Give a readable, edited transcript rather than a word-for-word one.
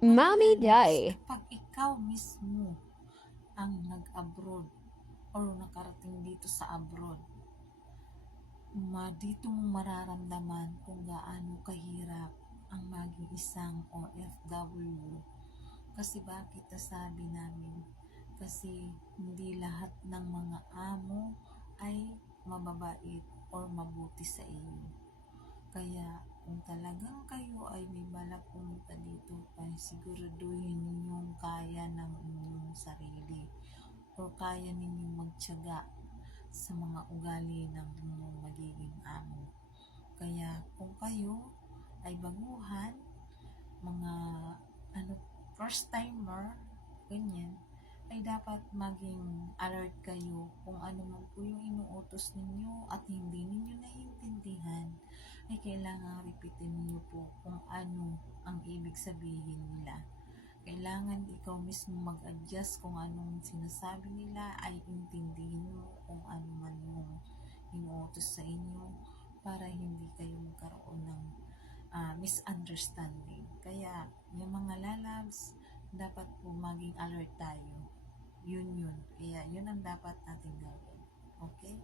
Mommy lalabs Day. kapag ikaw mismo ang nag-abroad or nakarating dito sa abroad. Dito mo mararamdaman kung gaano kahirap ang maging isang OFW. Kasi bakit nasabi namin? Kasi hindi lahat ng mga amo ay mababait or mabuti sa iyo. Kaya kung talagang kayo ay may balak pumunta dito, ay siguraduhin ninyong kaya ng inyong sarili o kaya ninyong magtiyaga sa mga ugali ng inyong magiging amo. Kaya kung kayo ay baguhan, mga first timer, ganyan, ay dapat maging alert kayo kung ano man po yung inuutos ninyo at hindi ninyo naiintindihan, ay kailangan repeatin niyo po kung ano ang ibig sabihin nila. Kailangan ikaw mismo mag-adjust kung anong sinasabi nila, ay intindihin mo kung ano man yung inuutos sa inyo para hindi kayo magkaroon ng misunderstanding. Kaya yung mga lalabs, dapat po maging alert tayo. Yun. Kaya yun ang dapat natin gawin. Okay?